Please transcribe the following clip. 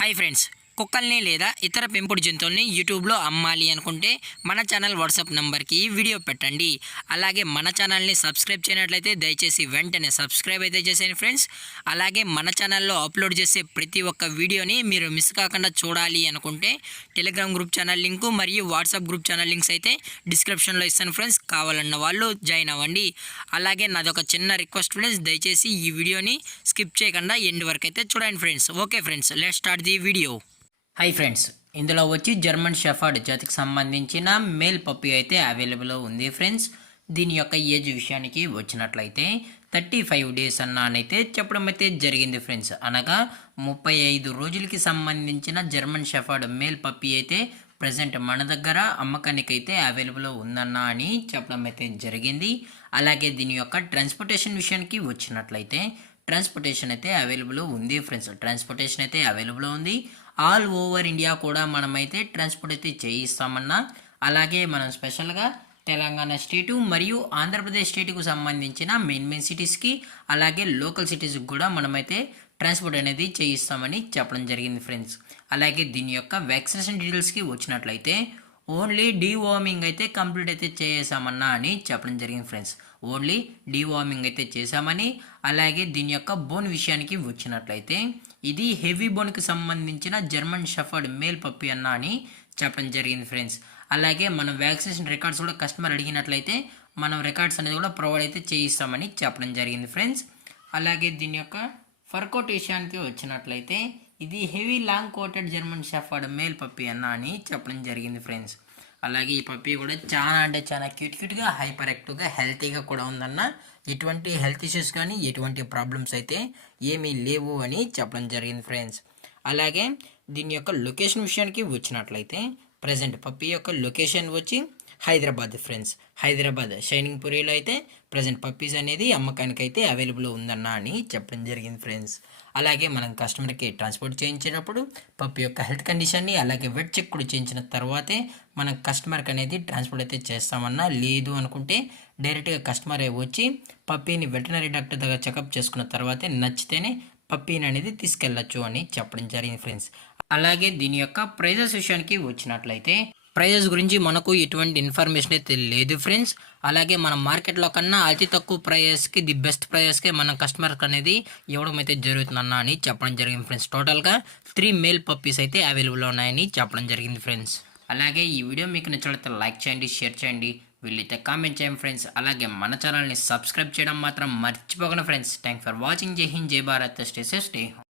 Hi friends, కుక్కల్ని లేదా ఇతర పెంపుడు జంతువుల్ని యూట్యూబ్లో అమ్మాలి అనుకుంటే మన ఛానల్ వాట్సాప్ నెంబర్కి వీడియో పెట్టండి. అలాగే మన ఛానల్ని సబ్స్క్రైబ్ చేయనట్లయితే దయచేసి వెంటనే సబ్స్క్రైబ్ అయితే చేసేయండి ఫ్రెండ్స్. అలాగే మన ఛానల్లో అప్లోడ్ చేసే ప్రతి ఒక్క వీడియోని మీరు మిస్ కాకుండా చూడాలి అనుకుంటే టెలిగ్రామ్ గ్రూప్ ఛానల్ లింకు మరియు వాట్సాప్ గ్రూప్ ఛానల్ లింక్స్ అయితే డిస్క్రిప్షన్లో ఇస్తాను ఫ్రెండ్స్. కావాలన్న వాళ్ళు జాయిన్ అవ్వండి. అలాగే నాదొక చిన్న రిక్వెస్ట్ ఫ్రెండ్స్, దయచేసి ఈ వీడియోని స్కిప్ చేయకుండా ఎండ్ వరకు అయితే చూడండి friends. Okay friends, let's start the video. Hi friends, ఇందులో వచ్చి జర్మన్ షెఫర్డ్ జాతికి సంబంధించిన మేల్ పప్పీ అయితే అవైలబుల్ ఉంది ఫ్రెండ్స్. దీని యొక్క ఏజ్ విషయానికి వచ్చినట్లయితే 35 డేస్ అన్నానైతే చెప్పడం అయితే జరిగింది ఫ్రెండ్స్. అనగా 35 రోజులకి సంబంధించిన జర్మన్ షెఫర్డ్ మేల్ పప్పీ అయితే ప్రజెంట్ మన దగ్గర అమ్మకానికి అయితే అవైలబుల్ ఉందన్నా అని చెప్పడం అయితే జరిగింది. అలాగే దీని యొక్క ట్రాన్స్పోర్టేషన్ విషయానికి వచ్చినట్లయితే ట్రాన్స్పోర్టేషన్ అయితే అవైలబుల్ ఉంది ఫ్రెండ్స్. ట్రాన్స్పోర్టేషన్ అయితే అవైలబుల్ ఉంది. ఆల్ ఓవర్ ఇండియా కూడా మనమైతే ట్రాన్స్పోర్ట్ అయితే చేయిస్తామన్నా. అలాగే మనం స్పెషల్గా తెలంగాణ స్టేటు మరియు ఆంధ్రప్రదేశ్ స్టేట్కు సంబంధించిన మెయిన్ సిటీస్కి అలాగే లోకల్ సిటీస్కి కూడా మనమైతే ట్రాన్స్పోర్ట్ అనేది చేయిస్తామని చెప్పడం జరిగింది ఫ్రెండ్స్. అలాగే దీని యొక్క వ్యాక్సినేషన్ డీటెయిల్స్కి వచ్చినట్లయితే ఓన్లీ డీవార్మింగ్ అయితే కంప్లీట్ అయితే చేసామన్నా అని చెప్పడం జరిగింది ఫ్రెండ్స్. ఓన్లీ డీవార్మింగ్ అయితే చేసామని. అలాగే దీని యొక్క బోన్ విషయానికి వచ్చినట్లయితే ఇది హెవీ బోన్కి సంబంధించిన జర్మన్ షెఫర్డ్ మేల్ పప్పీ అన్నా అని చెప్పడం జరిగింది ఫ్రెండ్స్. అలాగే మనం వ్యాక్సినేషన్ రికార్డ్స్ కూడా కస్టమర్ అడిగినట్లయితే మనం రికార్డ్స్ అనేది కూడా ప్రొవైడ్ అయితే చేయిస్తామని చెప్పడం జరిగింది ఫ్రెండ్స్. అలాగే దీని యొక్క ఫర్కోట్ విషయానికి వచ్చినట్లయితే ఇది heavy long coated German shepherd male puppy అన్నా అని చెప్పడం జరిగింది ఫ్రెండ్స్. అలాగే ఈ పప్పీ కూడా చాలా అంటే చాలా క్యూట్గా హైపర్ యాక్టివ్గా హెల్తీగా కూడా ఉందన్న. ఎటువంటి హెల్త్ ఇష్యూస్ కానీ ఎటువంటి ప్రాబ్లమ్స్ అయితే ఏమీ లేవు అని చెప్పడం జరిగింది ఫ్రెండ్స్. అలాగే దీని యొక్క లొకేషన్ విషయానికి వచ్చినట్లయితే ప్రజెంట్ పప్పీ యొక్క లొకేషన్ వచ్చి హైదరాబాద్ ఫ్రెండ్స్. హైదరాబాద్ షైనింగ్ పురీలో అయితే ప్రజెంట్ పప్పీస్ అనేది అమ్మకానికి అయితే అవైలబుల్ ఉందన్న అని చెప్పడం జరిగింది ఫ్రెండ్స్. అలాగే మనం కస్టమర్కి ట్రాన్స్పోర్ట్ చేయించేటప్పుడు పప్పీ యొక్క హెల్త్ కండిషన్ని అలాగే వెట్ చెక్ కూడా చేయించిన తర్వాతే మనం కస్టమర్కి అనేది ట్రాన్స్పోర్ట్ అయితే చేస్తామన్నా. లేదు అనుకుంటే డైరెక్ట్గా కస్టమరే వచ్చి పప్పీని వెటనరీ డాక్టర్ దగ్గర చెకప్ చేసుకున్న తర్వాతే నచ్చితేనే పప్పీని అనేది తీసుకెళ్ళచ్చు అని చెప్పడం జరిగింది ఫ్రెండ్స్. అలాగే దీని యొక్క ప్రైజెస్ విషయానికి వచ్చినట్లయితే ప్రైజెస్ గురించి మనకు ఎటువంటి ఇన్ఫర్మేషన్ అయితే లేదు ఫ్రెండ్స్. అలాగే మన మార్కెట్లో కన్నా అతి తక్కువ ప్రైజెస్కి ది బెస్ట్ ప్రైజెస్కి మన కస్టమర్కి అనేది ఇవ్వడం అయితే జరుగుతుందన్న అని చెప్పడం జరిగింది ఫ్రెండ్స్. టోటల్గా 3 మేల్ పప్పీస్ అయితే అవైలబుల్ ఉన్నాయని చెప్పడం జరిగింది ఫ్రెండ్స్. అలాగే ఈ వీడియో మీకు నచ్చినట్లయితే లైక్ చేయండి, షేర్ చేయండి, వీళ్ళైతే కామెంట్ చేయండి ఫ్రెండ్స్. అలాగే మన ఛానల్ని సబ్స్క్రైబ్ చేయడం మాత్రం మర్చిపోకండి ఫ్రెండ్స్. Thank for watching. జై హింద్, జై Bharat, stay safe, stay home.